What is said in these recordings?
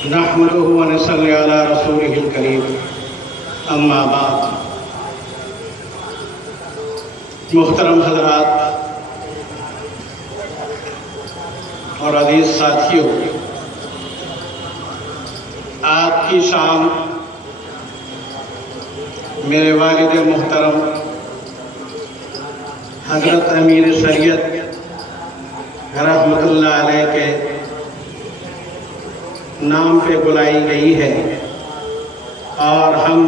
نحمده ونصلي على رسوله الكريم اما بعد۔ محترم حضرات اور عزیز ساتھیوں، آج کی شام میرے والد محترم حضرت امیر شریعت رحمت اللہ علیہ کے نام پہ بلائی گئی ہے، اور ہم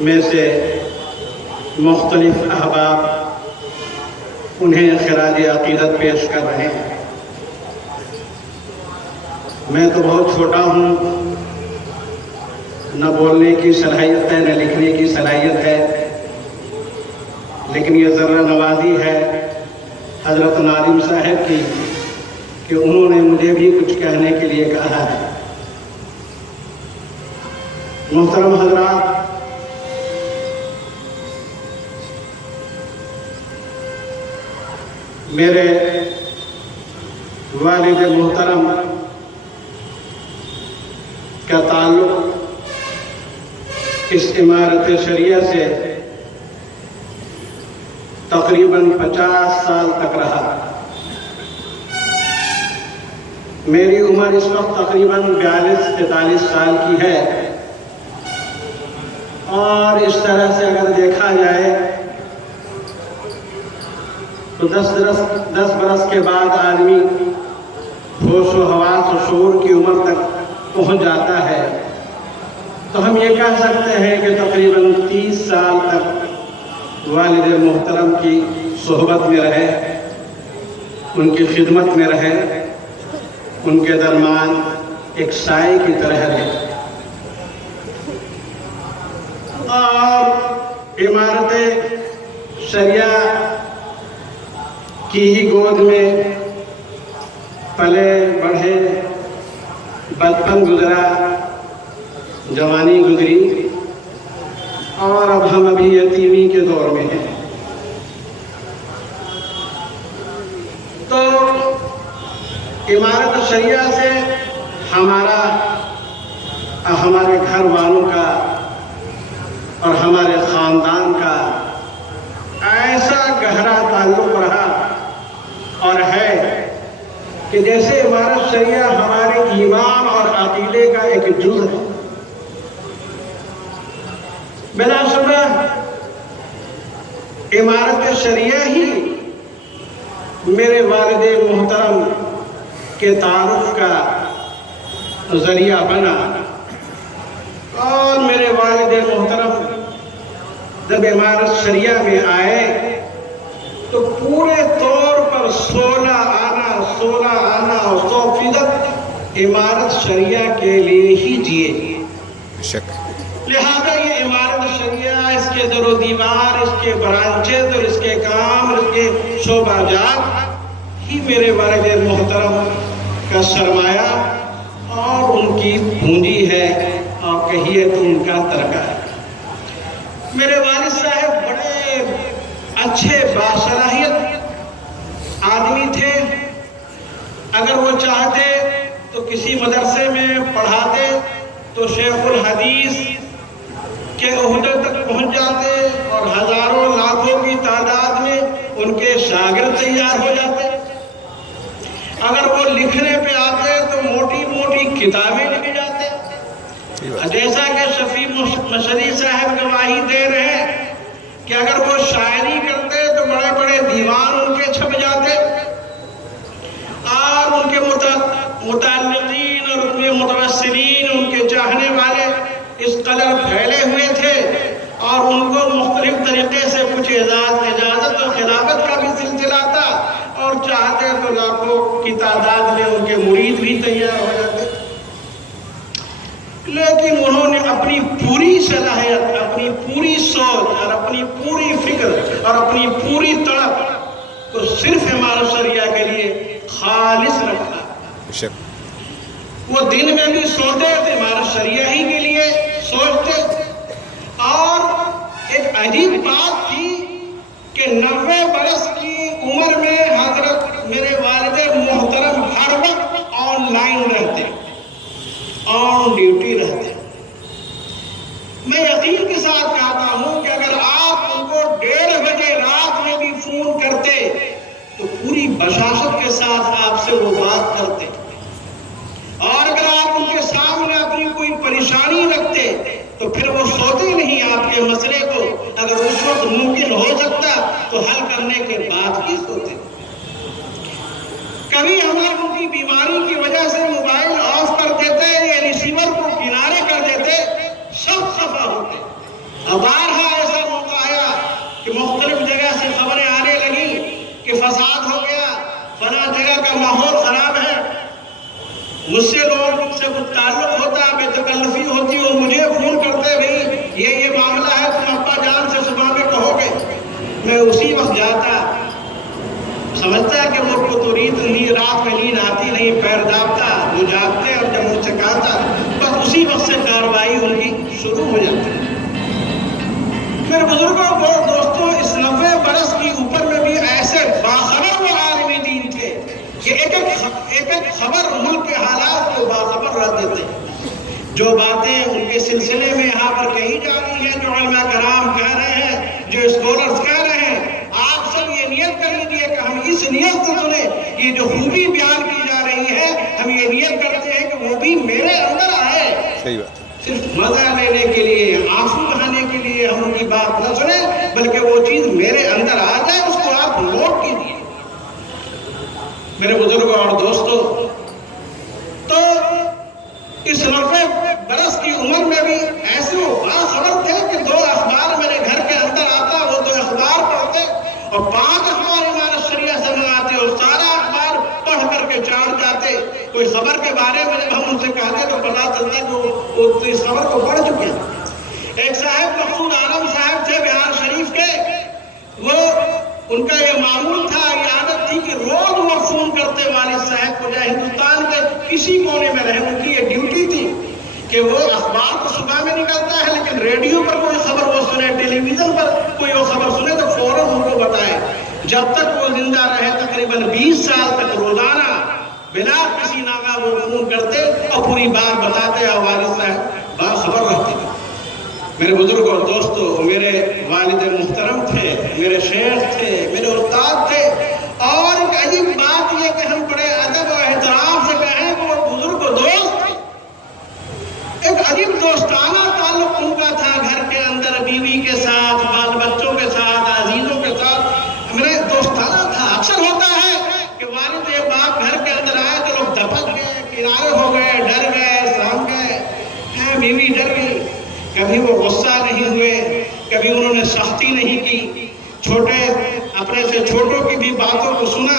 میں سے مختلف احباب انہیں خراج عقیدت پیش کر رہے ہیں۔ میں تو بہت چھوٹا ہوں، نہ بولنے کی صلاحیت ہے نہ لکھنے کی صلاحیت ہے، لیکن یہ ذرہ نوازی ہے حضرت ناظم صاحب کی کہ انہوں نے مجھے بھی کچھ کہنے کے لیے کہا ہے۔ محترم حضرات، میرے والد محترم کا تعلق اس عمارت شریعہ سے تقریباً 50 سال تک رہا۔ میری عمر اس وقت تقریباً 42-43 سال کی ہے، اور اس طرح سے اگر دیکھا جائے تو 10 برس کے بعد آدمی ہوش و حواس و شعور کی عمر تک پہنچ جاتا ہے، تو ہم یہ کہہ سکتے ہیں کہ تقریباً 30 سال تک والد محترم کی صحبت میں رہے، ان کی خدمت میں رہے، ان کے درمیان ایک سائے کی طرح رہے، اور عمارت شریعہ کی ہی گود میں پلے بڑھے، بچپن گزرا، جوانی گزری، اور اب ہم ابھی یتیمی کے دور میں ہیں۔ تو عمارت شریعہ سے ہمارے گھر والوں کا اور ہمارے خاندان کا ایسا گہرا تعلق رہا اور ہے کہ جیسے عمارت شریعہ ہمارے ایمان اور عقیدے کا ایک جزء ہے۔ بلا شبہ عمارت شریعہ ہی میرے والد محترم کے تعارف کا ذریعہ بنا، اور میرے والد محترم جب عمارت شریعہ میں آئے تو پورے طور پر 16 آنا اور 100% عمارت شریعہ کے لیے ہی جیے۔ لہذا یہ عمارت شریعہ، اس کے در و دیوار، اس کے برانچز اور اس کے کام، اس کے شعبہ جات ہی میرے والد محترم کا سرمایہ اور ان کی پونجی ہے، اور کہیے تو ان کا ترکہ ہے۔ میرے والد صاحب بڑے اچھے باصلاحیت آدمی تھے، اگر وہ چاہتے تو کسی مدرسے میں پڑھاتے تو شیخ الحدیث کے عہدے تک پہنچ جاتے، اور ہزاروں لاکھوں کی تعداد میں ان کے شاگرد تیار ہو جاتے۔ اگر وہ لکھنے پہ آتے تو موٹی موٹی کتابیں لکھ جاتے، جیسا کہ شفیع مشری صاحب گواہی دے رہے ہیں کہ اگر وہ شاعری کرتے تو بڑے بڑے دیوان ان کے چھپ جاتے، اور ان کے متعلقین اور ان کے متوسلین، ان کے چاہنے والے اس قدر پھیلے ہوئے تھے، اور ان کو مختلف طریقے سے کچھ اجازت اور خلافت کا بھی سلسلہ تھا، اور چاہتے تو لاکھوں کی تعداد میں ان کے مرید بھی تیار ہو جاتے، لیکن انہوں نے اپنی پوری صلاحیت، اپنی پوری سوچ اور اپنی پوری فکر اور اپنی پوری تڑپ کو صرف عمارت شریعہ کے لیے خالص رکھا۔ وہ دن میں بھی سوتے تھے عمارت شریعہ ہی کے لیے سوچتے، اور ایک عجیب بات تھی کہ 90 برس کی عمر میں حضرت میرے والد محترم ہر وقت آن لائن رہتے، اگر اس وقت ممکن ہو سکتا تو حل کرنے کے بعد ہی سوتے. کبھی ہم لوگ ان کی بیماری کی وجہ سے موبائل آف کر دیتے یا ریسیور کو کنارے کر دیتے، سب خفا ہوتے. اب بارہا ایسا موقع آیا کہ مختلف جگہ سے خبریں آنے لگی کہ فساد ہو گیا، فلاں جگہ کا ماحول خراب ہے. مجھ سے لوگ سے کچھ تعلق ہوتا، بے تکلفی ہوتی، وہ مجھے فون کرتے بھائی یہ معاملہ ہے، تم ابا جان سے صبح میں کہو گے. میں اسی وقت جاتا، سمجھتا ہے کہ وہ تو رات میں نیند آتی نہیں، پیر دابتا، وہ جاگتے اور جب مجھ سے کہتا بس اسی وقت سے کارروائی ان کی شروع ہو جاتی. میرے بزرگوں اور دوستوں، اس 90 برس کی اوپر میں بھی ایسے باخبر وہ عالم دین تھے کہ ایک ایک خبر ملک کے حالات کو باخبر رہتے تھے. جو باتیں ان کے سلسلے میں یہاں پر کہی جا رہی ہیں، جو علماء کرام کہہ رہے ہیں، جو اسکالرز کہہ رہے ہیں، آپ سب یہ نیت کر لیجیے کہ ہم اس نیت سے سنیں. یہ جو خوبی بیان کی جا رہی ہے، ہم یہ نیت کرتے ہیں کہ وہ بھی میرے اندر آئے. صحیح بات. صرف مزہ لینے کے لیے، آنسو بہانے کے لیے ہم ان کی بات نہ سنیں، بلکہ وہ چیز میرے اندر آ جائے، اس کو آپ نوٹ کیجیے. میرے بزرگوں اور دوستوں، تو اس 90 برس کی عمر میں بھی ایسے وہ باخبر تھے کہ 2 اخبار میرے گھر کے اندر آتا، وہ 2 اخبار پڑھتے اور 5 اخبار امارت شریعہ سے منگاتے اور سارا اخبار پڑھ کر کے چاڑ جاتے. کوئی خبر کے بارے میں جب ہم ان سے کہتے تو پتا چلتا کہ وہ اس خبر کو پڑھ چکے. ایک صاحب مقصود عالم صاحب تھے بہار شریف کے، وہ ان کا یہ معمول تھا، یہ عادت تھی کہ روز وہ فون کرتے والد صاحب کو، چاہے ہندوستان کے کسی کونے میں رہے. ان کی یہ ڈیوٹی تھی کہ وہ اخبار تو صبح میں نکلتا ہے، لیکن ریڈیو پر کوئی خبر وہ سنے، ٹیلی ویژن پر کوئی وہ خبر سنے تو فوراً ان کو بتائے. جب تک وہ زندہ رہے تقریباً 20 سال تک روزانہ بلا کسی ناغہ وہ فون کرتے اور پوری بات بتاتے اور والد صاحب باخبر رہتے. میرے بزرگ اور دوستو، میرے والد محترم تھے، میرے شیخ تھے، میرے استاد تھے. اور ایک عجیب بات یہ کہ ہم بڑے ادب اور احترام سے کہیں کہ وہ بزرگ دوست تھے. ایک عجیب دوستانہ تعلق ان کا تھا گھر کے اندر، بیوی کے ساتھ، بال بچوں کے ساتھ، عزیزوں کے ساتھ. میرے دوستانہ تھا. اکثر ہوتا ہے کہ والد ایک باپ گھر کے اندر آئے تو لوگ دپک گئے، کنارے ہو گئے، ڈر گئے، سام گئے، بیوی ڈر گئی. کبھی وہ غصہ نہیں ہوئے، کبھی انہوں نے سختی نہیں کی. چھوٹے اپنے سے چھوٹوں کی بھی باتوں کو سنا.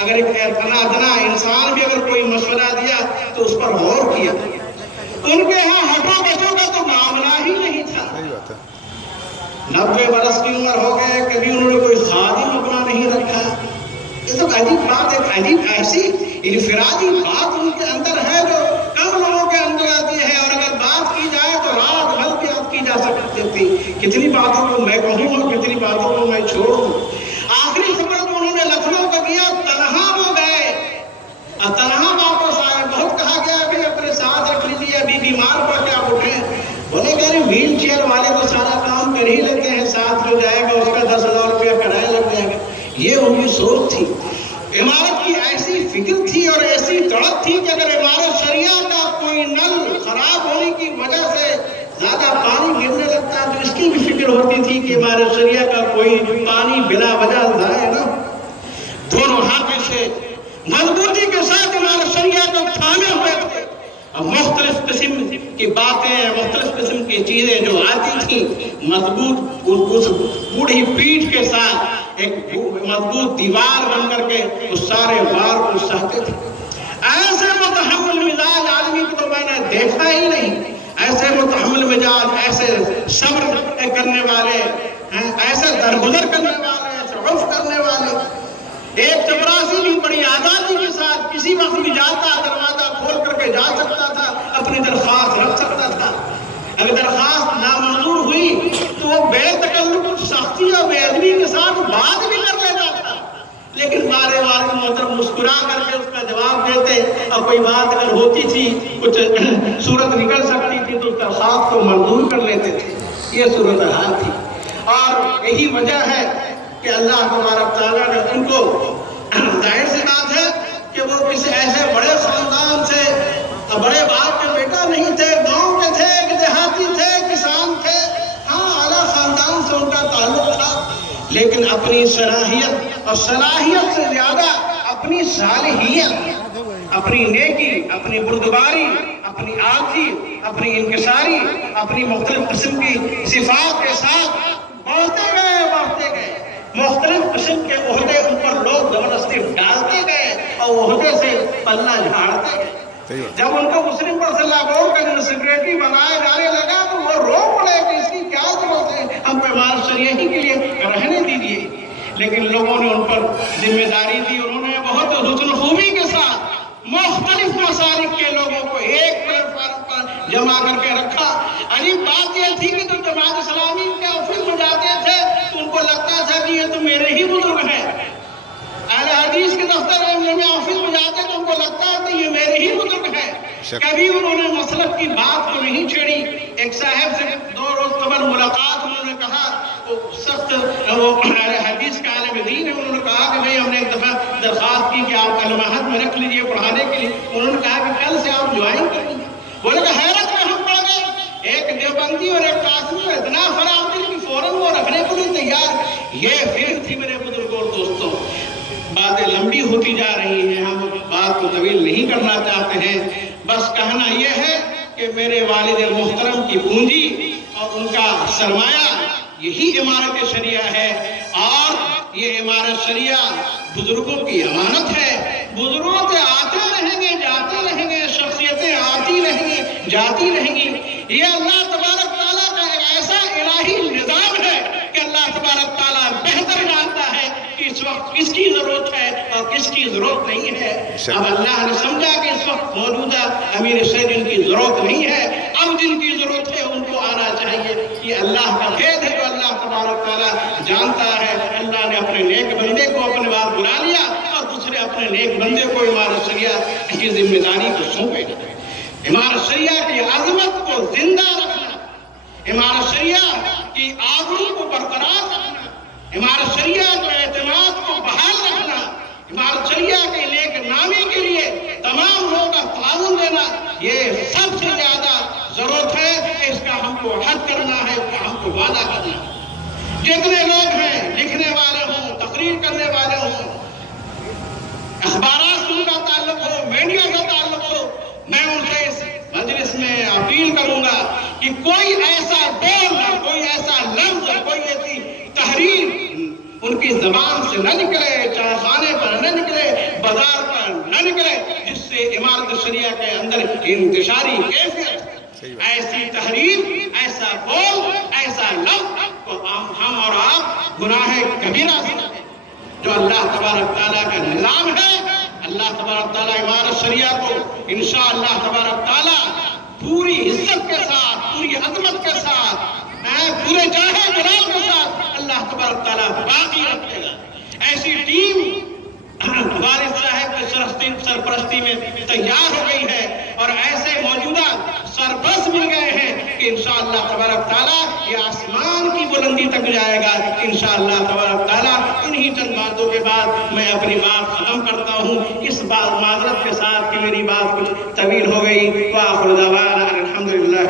اگر ایک ادنا انسان بھی اگر کوئی مشورہ دیا تو اس پر غور کیا. ان کے ہاں ہٹو بچوں کا تو معاملہ ہی نہیں تھا. 90 برس کی عمر ہو گئے، کبھی انہوں نے کوئی خادم اپنا نہیں رکھا. یہ تو عجیب بات، ایک عجیب ایسی انفرادی بات ان کے اندر ہے جو کم لوگوں کے اندر آتی ہے. اور اگر بات کی جائے تو رات بھر کی بات کی جا سکتی تھی. کتنی باتوں کو میں کہوں اور کتنی باتوں کو میں چھوڑوں. آخری سفر جو انہوں نے لکھنؤ کا کیا، تنہا وہ گئے اور تنہا واپس آئے. بہت کہا گیا کہ اپنے ساتھ رکھ لیجیے، ابھی بیمار پڑ کے آپ اٹھیں. بولے کہ ویل چیئر والے تو سارا کام کر ہی لیتے ہیں، ساتھ جو جائے گا اس کا 10,000 روپیہ کرایہ لگ جائے گا. یہ ان کی سوچ تھی. عمارت کی ایسی فکر تھی اور ایسی تڑپ تھی کہ اگر عمارت شریعہ کا کوئی نل خراب ہونے کی وجہ سے زیادہ پانی گرنے لگتا تو اس کی بھی فکر ہوتی تھی کہ عمارت شریعہ کا کوئی پانی بلا وجہ ضائع نہ. دونوں ہاتھوں سے مضبوطی کے ساتھ عمارت شریعہ کو تھامے ہوئے تھے. اب مختلف قسم کی باتیں، مختلف قسم کی چیزیں جو آتی تھیں، مضبوط اس بوڑھی پیٹھ کے ساتھ ایک مضبوط دیوار بن کر کے اس سارے وار کو سہتے تھے. ایسے متحمل مزاج آدمی کو تو میں نے دیکھا ہی نہیں. ایسے متحمل مزاج، ایسے صبر کرنے والے، ایسے درگزر کرنے والے، ایسے عفو کرنے والے. ایک چپراسی بھی بڑی آزادی کے ساتھ کسی وقت بھی جاتا، دروازہ کھول کر کے جا سکتا تھا، اپنی درخواست رکھ سکتا تھا. اگر درخواست نامنظور ہوئی تو وہ بے تکلف، سختی اور بے ادبی کے ساتھ بات بھی کر لیتا تھا. لیکن بارے بار محترم مسکرا کر کے اس کا جواب دیتے اور کوئی بات اگر ہوتی تھی، کچھ صورت نکل سکتی تھی تو درخواست کو منظور کر لیتے تھے. یہ صورتحال تھی. اور یہی وجہ ہے کہ اللہ تبارک تعالیٰ نے ان کو، ظاہر سی بات ہے کہ وہ کسی ایسے بڑے خاندان سے، بڑے باپ کے بیٹا نہیں تھے، گاؤں کے تھے، دیہاتی تھے، کسان تھے. ہاں، اعلیٰ خاندان سے سے ان کا تعلق تھا، لیکن اپنی صلاحیت اور صلاحیت سے زیادہ اپنی صالحیت، اپنی نیکی، اپنی بردباری، اپنی آخی، اپنی انکساری، اپنی مختلف قسم کی صفات کے ساتھ بڑھتے گئے، مختلف قسم کے عہدے ان پر لوگ زبردستی ڈالتے گئے اور عہدے سے پلہ جھاڑتے گئے۔ جب ان کو مسلم پرسنل بورڈ کا جنرل سیکریٹری بنایا جانے لگا تو وہ رو پڑے کہ اس کی کیا ضرورت ہے، ہم پہ امارت شریعہ ہی کے لیے رہنے دیجیے۔ لیکن لوگوں نے ان پر ذمہ داری دی، انہوں نے بہت حسن خوبی کے ساتھ مختلف مسالک کے لوگوں کو ایک پلیٹ فارم پر جمع کر کے رکھا۔ عجیب بات یہ تھی کہ جب جماعت اسلامی کے آفس میں جاتے تھے تو ان کو لگتا تھا کہ یہ تو میرے ہی بزرگ ہیں۔ اہل حدیث کے دفتر میں آفس میں جاتے تو ان کو لگتا ہے کہ یہ میرے ہی بزرگ ہیں۔ کبھی انہوں نے مسلک کی بات کو نہیں چھیڑی۔ ایک صاحب سے 2 روز قبل ملاقات، انہوں نے کہا، وہ سخت وہ اہل حدیث کا عالم دین ہے، انہوں نے کہا کہ بھئی ہم نے ایک دفعہ درخواست کی کہ آپ علماءت میں رکھ لیجئے پڑھانے کے لیے۔ انہوں نے کہا کہ کل سے آپ جوائن کریں۔ بولے کہ حیرت میں ہم پڑ گئے، ایک دیوبندی اور ایک قاسمی اتنا فرق تھی کہ فوراً وہ رکھنے کو نہیں تیار۔ یہ پھر تھی میرے بزرگوں اور دوستوں۔ باتیں لمبی ہوتی جا رہی ہیں، ہم بات کو طویل نہیں کرنا چاہتے ہیں، بس کہنا یہ ہے کہ میرے والد محترم کی پونجی اور ان کا سرمایہ یہی عمارت شریعہ ہے، اور یہ عمارت شریعہ بزرگوں کی امانت ہے۔ بزرگوں سے آتے رہیں گے، جاتے رہیں گے، شخصیتیں آتی رہیں گی، جاتی رہیں گی۔ یہ اللہ تبارک تعالیٰ کا ایک ایسا الہی نظام ہے کہ اللہ تبارک تعالیٰ بہتر جانتا ہے کہ اس وقت کس کی ضرورت ہے اور کس کی ضرورت نہیں ہے۔ اب اللہ نے سمجھا کہ اس وقت موجودہ امیر سے جن کی ضرورت نہیں ہے، اب جن کی ضرورت ہے ان کو آنا چاہیے۔ یہ اللہ کا قید ہے جو اللہ تبارک تعالیٰ جانتا ہے۔ اللہ نے اپنے نیک بندے کو اپنے بعد بلا لیا اور دوسرے اپنے نیک بندے کو عمارت شریعہ کی ذمہ داری کو سونپے۔ عمارت شریعہ کی عظمت کو زندہ رکھنا، عمارت شریعہ کی آبرو کو برقرار رکھنا، عمارت شریعہ کو اعتماد کو بحال رکھنا، عمارت شریعہ کے نیک نامی کے لیے تمام لوگوں کا تعاون دینا، یہ سب سے زیادہ ضرورت ہے۔ اس کا ہم کو عہد کرنا ہے، اس کا ہم کو وعدہ کرنا ہے۔ جتنے لوگ ہیں، لکھنے والے ہوں، تقریر کرنے والے ہوں، اخبارات سے ان کا تعلق ہو، میڈیا کا تعلق ہو، میں ان سے اس مجلس میں اپیل کروں گا کہ کوئی ایسا بول، کوئی ایسا لفظ، کوئی ایسی تحریر ان کی زبان سے نہ نکلے، چاہے خانے پر نہ نکلے، بازار پر نہ نکلے، جس سے عمارت شریعہ کے اندر انتشاری کیفیت، ایسی تحریر، ایسا بول، ایسا لفظ کو ہم اور آپ گناہ کبیرہ سمجھیں۔ جو اللہ تبارک تعالیٰ کا نظام ہے، اللہ تبارک تعالیٰ عمارت شریعہ کو انشاءاللہ تبارک تعالیٰ پوری عزت کے ساتھ، پوری عظمت کے ساتھ، پورے جاہے جلال کے ساتھ اللہ تبارک تعالیٰ باقی رکھے گا۔ ایسی ٹیم والد صاحب کی سرپرستی میں تیار ہو گئی ہے، اور ایسے موجودہ سرپرست مل گئے ہیں کہ انشاءاللہ تبارک تعالیٰ یہ آسمان کی بلندی تک جائے گا انشاءاللہ تبارک تعالیٰ۔ انہی چند باتوں کے بعد میں اپنی بات ختم کرتا ہوں، اس بات معذرت کے ساتھ کہ میری بات کچھ طویل ہو گئی۔ وآخر دعوانا الحمدللہ۔